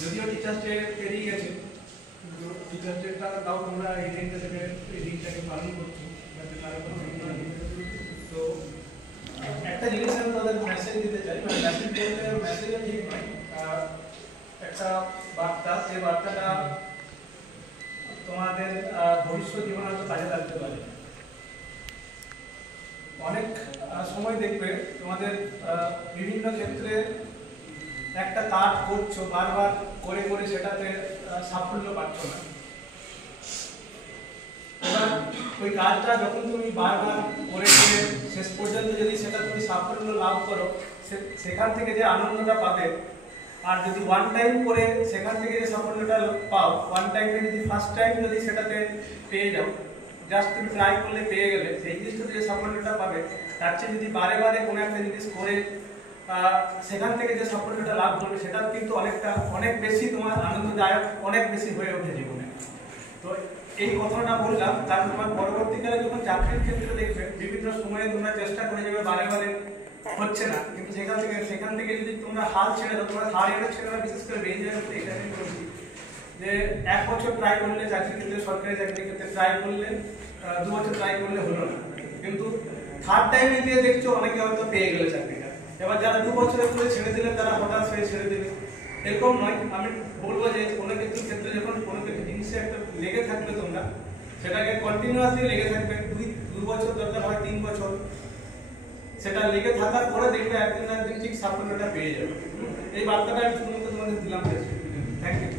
যদিও teachers day পেরিয়ে গেছে, কিন্তু টিচার্স ডেটা তাও তোমরা এই দিনটাকে পালন করছো, তার কোনো তো একটা জিনিস আমি তাদের মেসেজ দিতে চাই, মানে মেসেজ বলতে মেসেজও ঠিক নয়, একটা বার্তা, সেই বার্তাটা তোমাদের ভবিষ্যৎ জীবনে হয়তো কাজে লাগতে পারে। অনেক সময় দেখবে তোমাদের বিভিন্ন ক্ষেত্রে একটা কাজ করছো, বারবার করে করে সেটাতে সাফল্য পাচ্ছ না। এবার ওই কাজটা যখন তুমি বারবার করে করে শেষ পর্যন্ত যদি সেটা তুমি সাফল্য লাভ করো, সেখান থেকে যে আনন্দটা পাবে, আর যদি ওয়ান টাইম করে সেখান থেকে যে সাফল্যটা পাও, ওয়ান টাইমে যদি ফার্স্ট টাইম যদি সেটাতে পেয়ে যাও, জাস্ট তুমি ট্রাই করলে পেয়ে গেলে, সেই জিনিসটা যে সাফল্যটা পাবে, তার চেয়ে যদি বারে বারে কোনো একটা জিনিস করে সেখান থেকে যে সাফল্যটা লাভ করবে, সেটা কিন্তু অনেক বেশি তোমার আনন্দদায়ক, অনেক বেশি হয়ে ওঠে জীবনে। তো এই কথাটা বললাম, কারণ তোমার পরবর্তীকালে যখন চাকরির ক্ষেত্রে দেখবে বিভিন্ন সময়ে তোমরা চেষ্টা করে যাবে, বারে বারে হচ্ছে না, কিন্তু সেখান থেকে যদি তোমরা হাল ছেড়ে দাও, তোমরা হাল এটা ছেড়ে দাও, বিশেষ করে বেঞ্জের ক্ষেত্রে এটা আমি বলছি যে 1 বছর ট্রাই করলে চাকরির ক্ষেত্রে, সরকারি চাকরির ক্ষেত্রে ট্রাই করলে, 2 বছর ট্রাই করলে হলো না, কিন্তু থার্ড টাইমে গিয়ে দেখছো অনেকে হয়তো পেয়ে গেলে চাকরিটা। এবার যারা 2 বছরের করে ছেড়ে দিলেন তারা হঠাৎ ছেড়ে দেবে, এরকম নয়। আমি বলবো যে কোনো কিছুর ক্ষেত্রে যখন কোনো কিছু জিনিসে একটা লেগে থাকবে, তোমরা সেটাকে কন্টিনিউয়াসলি লেগে থাকবে, 2 বছর দরকার হয় 3 বছর, সেটা লেগে থাকার পরে দেখবে একদিন না একদিন ঠিক সাফল্যটা পেয়ে যাবে। এই বার্তাটা আমি তোমাদের দিলাম। Thank you.